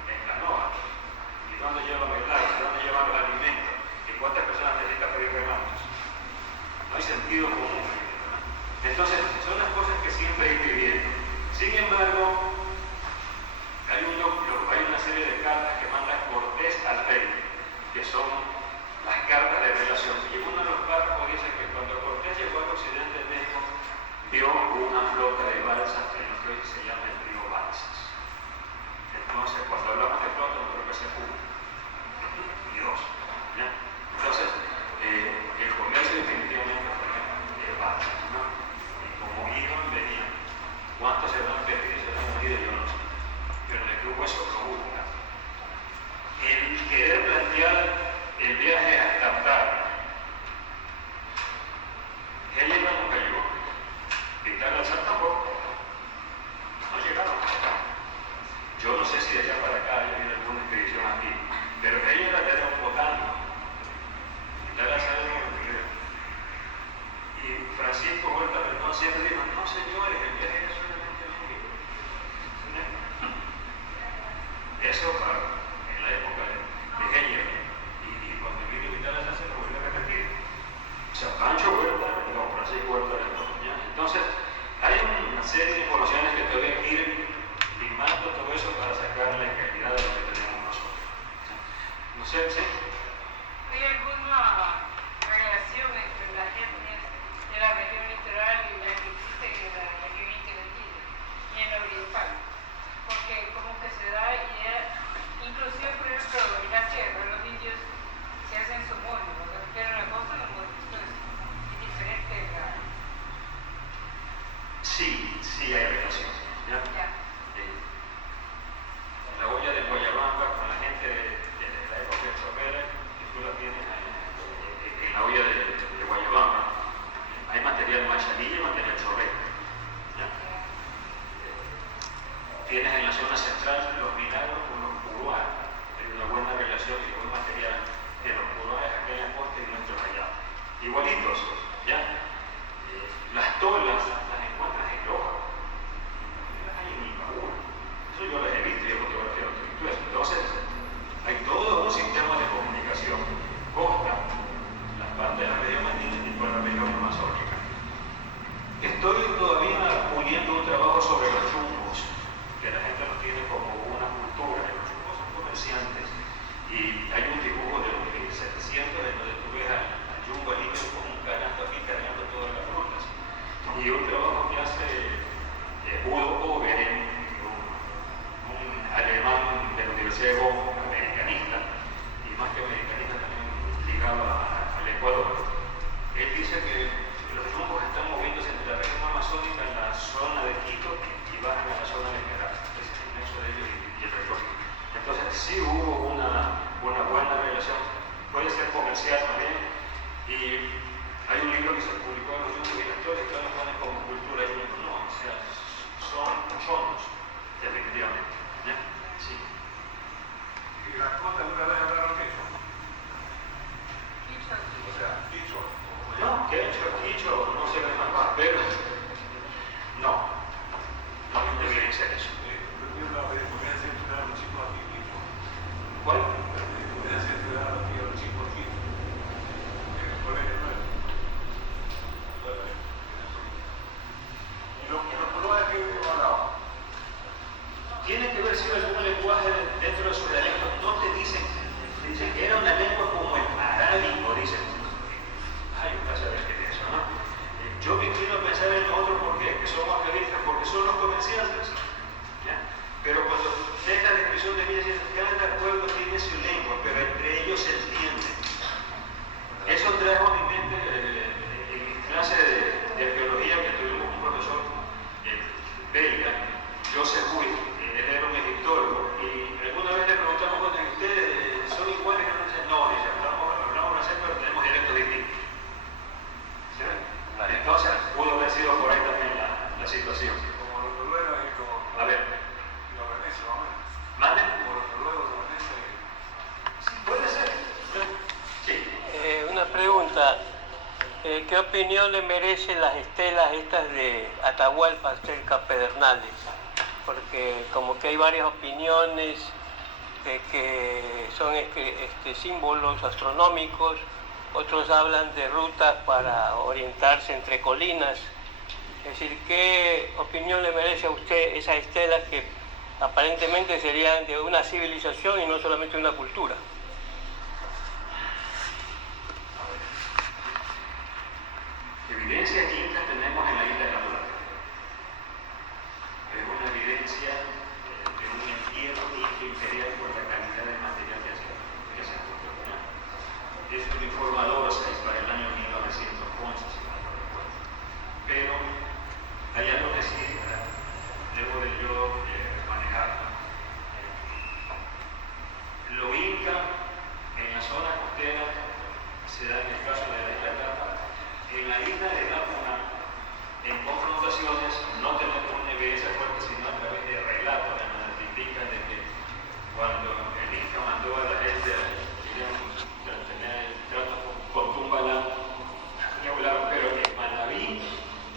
En canoa. ¿Dónde llevan el aire? ¿Dónde llevan los alimentos? ¿Y cuántas personas necesitan pedir remamos? No hay sentido común. Entonces, son las cosas que siempre hay viviendo. Sin embargo, hay una serie de cartas que manda Cortés al rey, que son las cartas de relación. Y uno de los párrafos dice que cuando Cortés llegó al occidente de México, vio una flota de balsas en lo que hoy se llama el río Balsas. Entonces, cuando hablamos de flota, no creo que sea uno. Dios, ¿ya? Entonces, el comercio definitivamente fue balsas, ¿no? Y como iban, venían. ¿Cuántos se habrán perdido, se habrán movido? Yo no sé. Pero de que hubo eso, no hubo nada. El querer plantear el viaje hasta Antártida. Ella nunca llegó. Vital Alzar tampoco. No llegaron hasta acá. Yo no sé si de allá para acá haya habido alguna expedición aquí, pero ella era un botánico. Vital Alzar era un primero. Y Francisco Huerta Rendón siempre dijo, no señores, el viaje es solamente México. Eso en la época de ella. Y cuando vino Vital Alzar se lo volvió a repetir. O sea, Pancho Huerta y Francisco Huerta Rendón. Entonces, hay una serie de informaciones que todavía hay que ir limando todo eso para sacar la calidad de lo que tenemos nosotros. No sé, ¿sí? ¿Hay alguna relación entre las etnias de la región litoral y la que existe en la región interandina y en la oriental? Porque como que se da idea, inclusive por ejemplo en la sierra los indios se hacen su molde, pero la cosa no es diferente. Sí hay relación. ¿Ya? La olla de Guayabamba con la gente de la época de Chopera, que tú la tienes en la olla de Guayabamba, Sevilla y mantiene el Chorrete. ¿Ya? Tienes en la zona central los Milagros con los Puruá. Hay una buena relación y buen material de los Puruá es aquella costa y nuestros allá. Igualitos, ¿ya? Las tolas las encuentras en Loja. No las hay en Ipaúa. Eso yo las he visto, yo fotografía lo he visto. Entonces, hay todo un sistema de comunicación. Costa, las partes de la región andina y por la región amazónica. Estoy todavía puliendo un trabajo sobre los chumbos, que la gente no tiene como una cultura. Los chumbos son comerciantes y hay un dibujo de los 1700 en donde tú ves al chumbo limpio con un canasto aquí cargando todas las frutas. Y un trabajo que hace Udo Ogeren, un alemán de la Universidad de Bonn, americanista, y más que americanista también ligado al Ecuador. Él dice que los chumbos están moviéndose entre la región amazónica en la zona de Quito y bajan a la zona de Esmeralda. Ese es el nexo de ellos y el recorrido. Entonces sí hubo una buena relación, puede ser comercial también, y hay un libro que se publicó en los chumbos y la historia que los ponen como cultura y no, o sea, son chonos, definitivamente. ¿Ya? Sí. ¿Y las costas nunca les hablaron de eso? Quicho. O sea, dicho. No, quicho, no sé qué más, pero no hay evidencia de eso. Yo la dependencia de estudiar a los chicos aquí, dicho. ¿Cuál? La dependencia de estudiar aquí a los chicos aquí. En el colegio nuevo. Y los colores que hemos hablado. Tiene que haber sido algún lenguaje dentro de sus dialectos. No te dicen que era una lengua como el arábigo, dicen. Ay, vas a ver qué es eso, ¿no? Yo me inclino a pensar en otro, ¿por qué? Que son macabristas, porque son los comerciantes. ¿Ya? Pero cuando lees la descripción de vida, cada pueblo tiene su lengua, pero entre ellos se entienden. Eso trajo a mi mente en mi clase de arqueología que tuvimos un profesor belga, Joseph Huy. Él era un egiptólogo y alguna vez le preguntamos, bueno, ¿ustedes son iguales? Y nos dicen, no, dice, hablamos francés, pero tenemos dialectos distintos. ¿Sí? Entonces, pudo haber sido por ahí también la situación. Como los noruegos y los... A ver. Los venecios, ¿no? ¿Mande? Como los noruegos, los venecios. Sí, puede ser. Sí. Una pregunta. ¿Qué opinión le merecen las estelas estas de Atahualpa cerca Pedernales? Porque como que hay varias opiniones de que son símbolos astronómicos, otros hablan de rutas para orientarse entre colinas. Es decir, ¿qué opinión le merece a usted esas estelas que aparentemente serían de una civilización y no solamente una cultura? Evidencia quinta tenemos en la isla de la Plata. Es una evidencia de un entierro imperial por la calidad del material que se encontró. Es un informador para el año 1911, si mal no recuerdo. Pero hay algo que sí debo de yo manejar. Lo inca en la zona costera se da en el caso de la isla de Plata. En la isla de Nápoles, en confrontaciones, no tenemos una evidencia fuerte, sino a través de relatos que nos indican de que cuando el Inca mandó a la gente a tener el trato con Tumbalá, ni hablaron, pero en Manabí,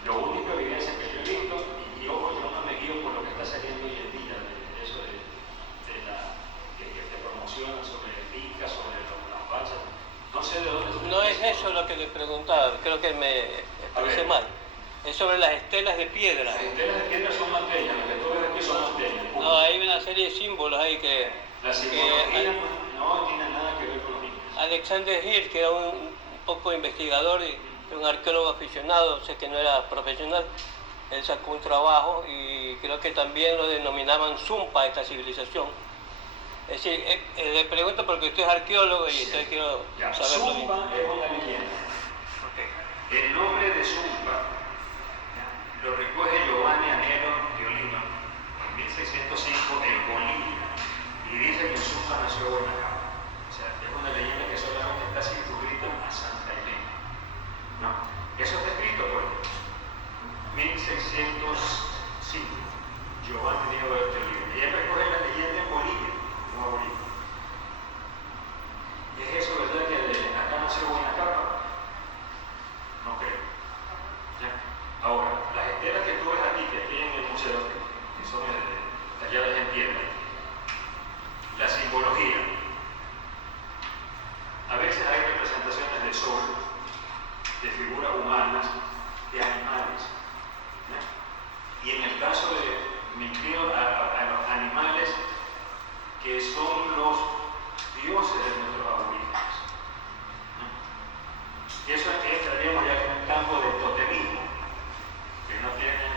la única evidencia que yo he visto, y ojo, yo no me guío por lo que está saliendo hoy en día, de eso que te promocionan sobre el Inca, sobre las balsas. No sé de dónde. No es eso lo que le preguntaba, creo que me expresé mal. Es sobre las estelas de piedra. Las estelas de piedra son mantellas, lo que tú ves aquí son mantellas. No, hay una serie de símbolos ahí que... La simbología no tiene nada que ver con los incas. Alexander Hill, que era un poco investigador y un arqueólogo aficionado, sé que no era profesional, él sacó un trabajo y creo que también lo denominaban Zumpa, esta civilización. Es decir, le pregunto porque usted es arqueólogo y entonces quiero saberlo bien. Zumpa es una leyenda. Okay. El nombre de Zumpa lo recoge Giovanni Anelo de Olima en 1605 en Bolivia y dice que Zumpa nació en Guanacaste. O sea, es una leyenda que solamente está circunscrita a Santa Elena. ¿No? Eso está escrito por él. 1605, Giovanni Diego de Ortelio. Y él recoge la leyenda en Bolivia, Nueva Bolivia. ¿Y es eso verdad que acá nació una capa? No creo. ¿Ya? Ahora, las estelas que tú ves aquí, que tienen en el museo, que son talladas en piedra, la simbología. A veces hay representaciones de sol, de figuras humanas, de animales. ¿Ya? Y en el caso me inclino a los animales que son los dioses de nuestros aborígenes. Y eso entraríamos ya en un campo de totemismo, que no tiene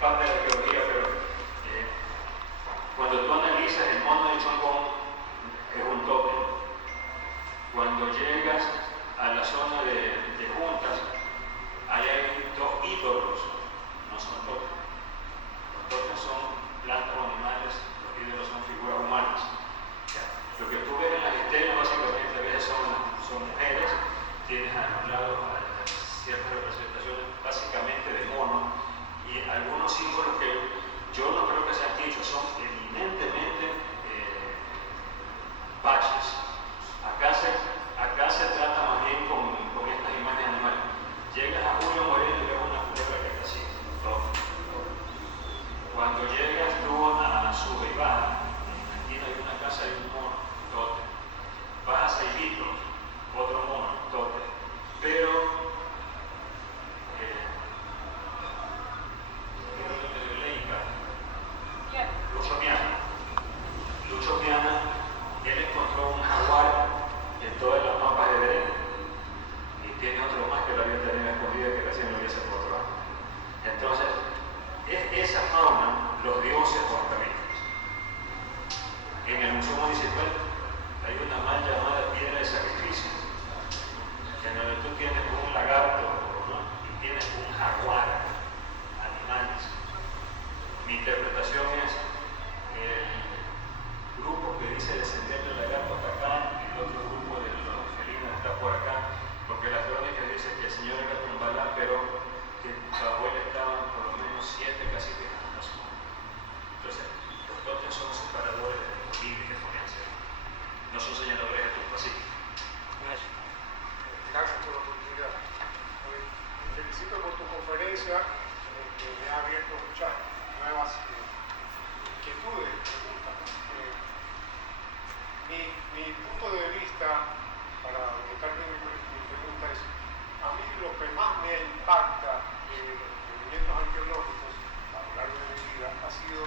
parte de la arqueología, pero cuando tú analizas el mono de Chongón, es un tótem. Cuando llegas a la zona de Juntas, ahí hay dos ídolos, no son tótems. Los tótems son plantas o animales, los ídolos son figuras humanas. ¿Ya? Lo que tú ves en las estelas básicamente a veces son mujeres, tienes a los lados ciertas representaciones básicamente de mono y algunos símbolos que yo no creo que sean dichos, son eminentemente baches. Acá se trata más bien con estas imágenes animales. Llegas a Julio Moreno y ves una culebra que está así, todo. Cuando llegas tú a Sube y Baja, en la esquina de una casa hay un mono, tote. Vas a Saibito, otro mono, tote. Pero Lucho Piana, él encontró un jaguar en todas las mapas de Belén y tiene otro más que lo había tenido escondida que casi no hubiese encontrado. Entonces, esa fauna, los dioses huancabitas. En el Museo Municipal hay una mal llamada piedra de sacrificio, en donde tú tienes un lagarto, ¿no? Y tienes un jaguar, animales. Mi interpretación es el grupo que dice descender del lagarto hasta acá y el otro grupo de los felinos está por acá, porque la crónica dice que el señor era Tumbalá, pero que bajo él estaban por lo menos 7 caciques en la zona. Entonces, los totes son separadores de los límites forenses, no son señaladores de tumba, sí. Gracias por la oportunidad. Te felicito por tu conferencia, que me ha abierto muchas nuevas inquietudes, preguntas. Mi punto de vista, para orientar mi pregunta, es: a mí lo que más me impacta de los movimientos arqueológicos a lo largo de mi vida ha sido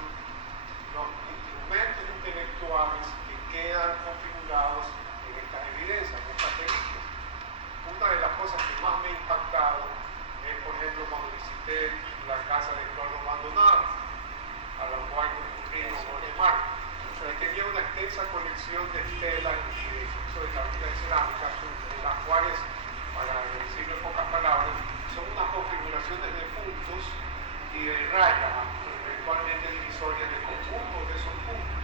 los instrumentos intelectuales que quedan configurados en estas evidencias, en estas reliquias. Una de las cosas que más me ha impactado es, por ejemplo, cuando visité la casa de Eduardo Maldonado, a la cual concurrimos con el Marco. Tenía una extensa colección de estelas y de tablitas de cerámica, en las cuales, para decirlo en pocas palabras, son unas configuraciones de puntos y de rayas, eventualmente divisorias de conjuntos de esos puntos,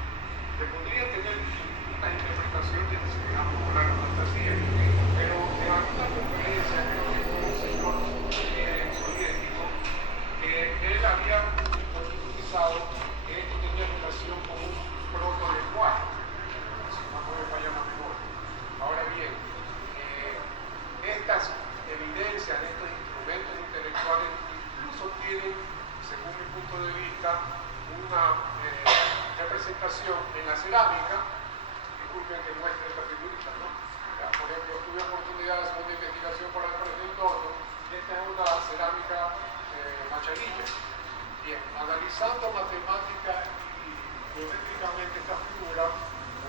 que podrían tener unas interpretaciones que se dejan popular la fantasía, pero en alguna conferencia creo que con un señor soviético, él había utilizado que esto tenía relación con un proto-lenguaje, si no me falla la memoria. Ahora bien, estas evidencias, estos instrumentos intelectuales incluso tienen, según mi punto de vista, una representación en la cerámica. Disculpen que muestre esta figurita, ¿no? Por ejemplo, tuve oportunidad de hacer una investigación para el Colegio Norte, y esta es una cerámica machanilla. Bien, analizando matemática y geométricamente esta figura,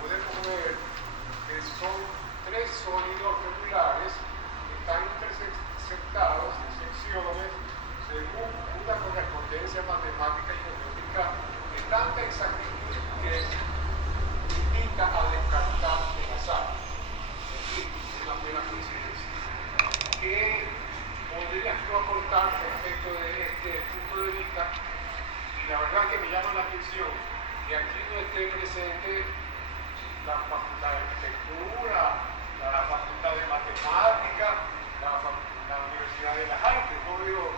podemos ver que son 3 sólidos regulares que están intersectados en secciones según una correspondencia matemática y geométrica de tanta exactitud que invita a descartar el azar. Es decir, una coincidencia. ¿Qué podrías tú aportar respecto de este punto de vista? Y la verdad que me llama la atención que aquí no esté presente la facultad de arquitectura, la facultad de matemática, la Universidad de las Artes. No veo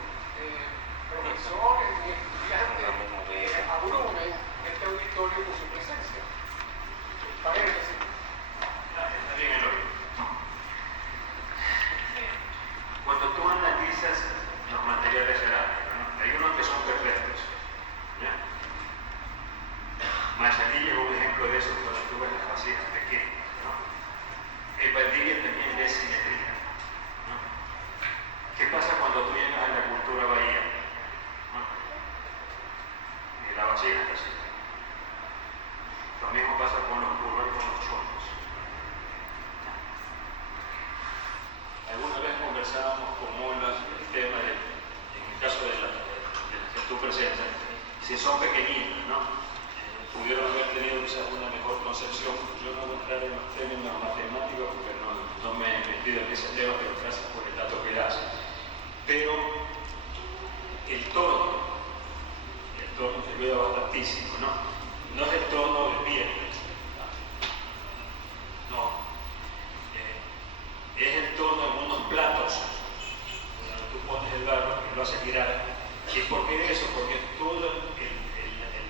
pasa con los curvos, con los chorros. Alguna vez conversábamos con Mola el tema en el caso de las que tú presentas, si son pequeñitas, ¿no? Pudieron haber tenido quizás una mejor concepción. Yo no voy a entrar en los términos matemáticos porque no me he metido en ese tema, pero gracias por el dato que das. Pero el torno te ayuda bastantísimo, ¿no? No es el torno de piedra, no. Es el torno en unos platos, donde tú pones el barro y lo haces girar. ¿Y por qué eso? Porque todo el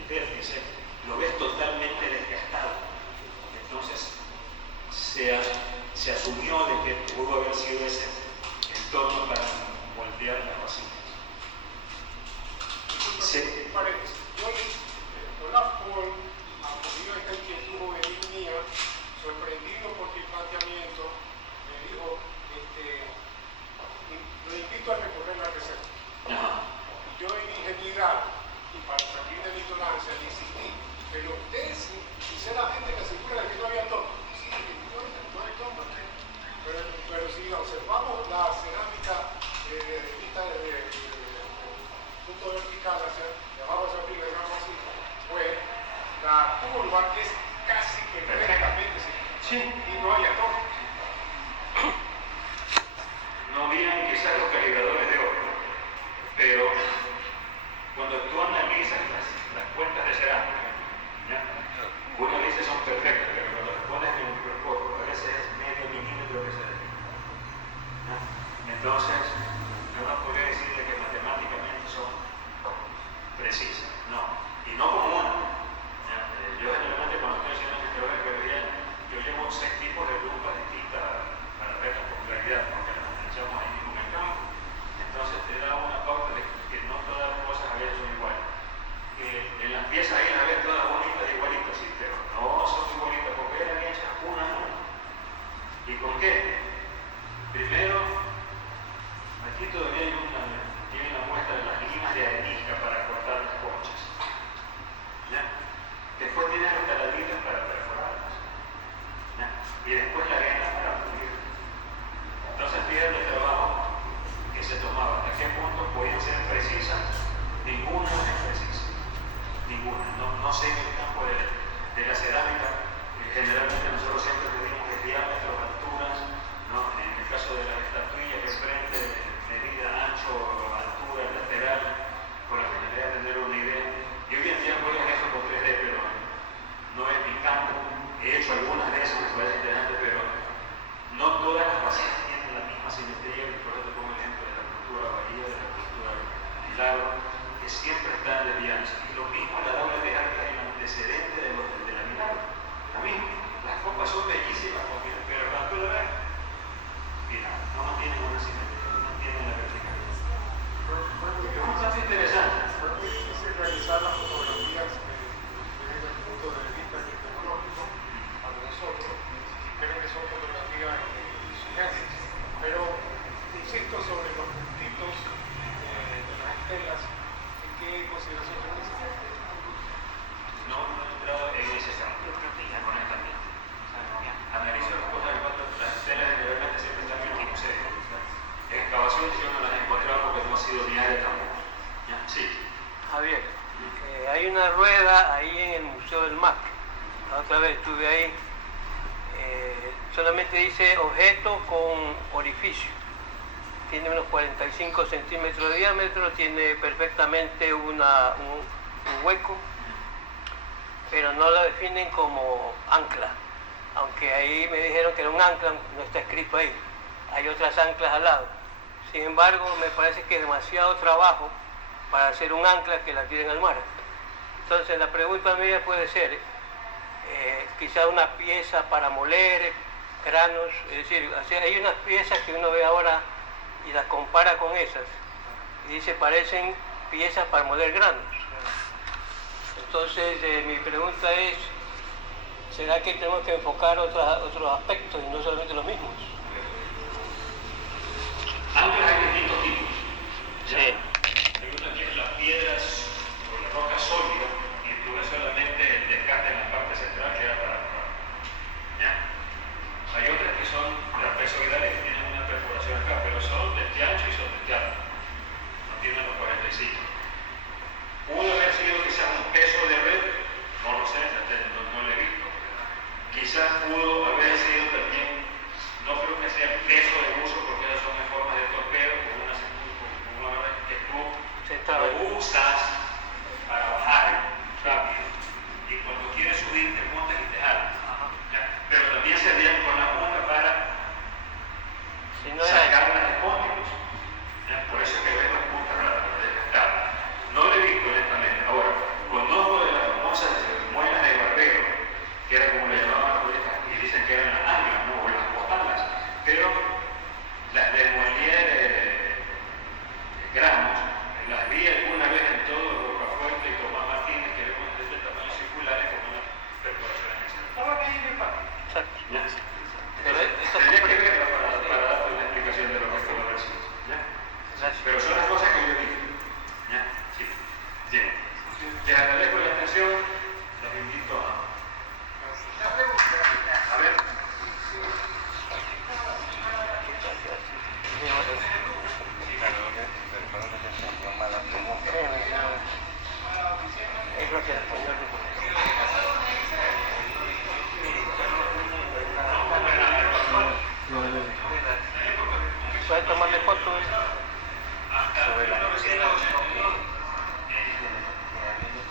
vértice lo ves totalmente desgastado. Entonces se asumió de que pudo haber sido ese el torno para moldear las vasijas. Sí. Olaf Paul ha podido esta inquietud juvenil mía, sorprendido por mi planteamiento, me dijo, lo invito a recorrer la reserva. Yo en ingenuidad y para salir de mi ignorancia le insistí, pero usted sinceramente me asegura de que no había torno. Sí, no hay torno. Pero si observamos la cerámica vista desde punto vertical hacia de abajo hacia arriba, digamos así, pues la curva es casi perfectamente sí. Y no hay torno. No habían quizás los calibradores de oro, pero cuando tú analizas las cuentas de cerámica, ¿ya? Uno dice son perfectas, pero cuando las pones en un microscopio, a veces es medio milímetro que se desvía. Entonces, yo no podría decirle que matemáticamente son precisas, no. Y no como una. Yo generalmente cuando estoy haciendo mi teoría de biología, yo llevo 6 tipos de lupas distintas para verlas con claridad, porque las analizamos ahí mismo en el campo. Entonces te da una pauta de que no todas las cosas a veces son iguales. En las piezas ahí las ves todas bonitas e igualitas, sí, pero no son igualitas porque eran hechas una a una. ¿Y con qué? Primero, aquí todavía tiene una muestra de las limas de arenisca para cortar las conchas. ¿Ya? Después tienes las taladitas para perforarlas. ¿Ya? Y después la arena para pulir. Entonces fíjate el trabajo que se tomaba. ¿Hasta qué punto podían ser precisas? Ninguna es precisa. Ninguna. No sé en el campo de la cerámica. Generalmente nosotros siempre pedimos de diámetros, alturas, ¿no? En el caso de las estatuillas de frente, medida, ancho, altura, lateral, por la finalidad de tener una idea. Y hoy en día voy a eso con 3D, pero no es mi campo. He hecho algunas de esas, me parece interesante, pero no todas las vasijas tienen la misma simetría, y por eso te pongo el ejemplo de la cultura Bahía, de la cultura Milagro, que siempre están desviándose. Y lo mismo en la doble de arte, hay un antecedente de la Milagro. La misma. Las copas son bellísimas, pero cuando tú lo ves, mira, no mantienen una simetría, no mantienen la verticalidad. Es bastante interesante. Fue muy difícil realizar las fotografías desde el punto de vista tecnológico para nosotros, creen que son fotografías sugerentes, pero insisto sobre los puntitos de las estelas, ¿en qué consideración se necesita? No he entrado en ese campo, honestamente. Analizo las cosas de cuando las estelas generalmente siempre están en el museo. En excavaciones yo no las he encontrado porque no ha sido mi área tampoco. Sí. Javier, hay una rueda ahí en el Museo del MAC. La otra vez estuve ahí. Solamente dice objeto con orificio. Tiene unos 45 centímetros de diámetro, tiene perfectamente un hueco, pero no lo definen como ancla. Aunque ahí me dijeron que era un ancla, no está escrito ahí. Hay otras anclas al lado. Sin embargo, me parece que es demasiado trabajo para hacer un ancla que la tiren al mar. Entonces la pregunta mía puede ser, quizá una pieza para moler granos, es decir, hay unas piezas que uno ve ahora y las compara con esas y dice parecen piezas para moler granos. Entonces mi pregunta es, ¿será que tenemos que enfocar otros aspectos y no solamente los mismos? Anclas hay distintos tipos. Sí. Hay una que es las piedras o la roca sólida y tú ves solamente el desgaste en la parte central que da para tomarle foto.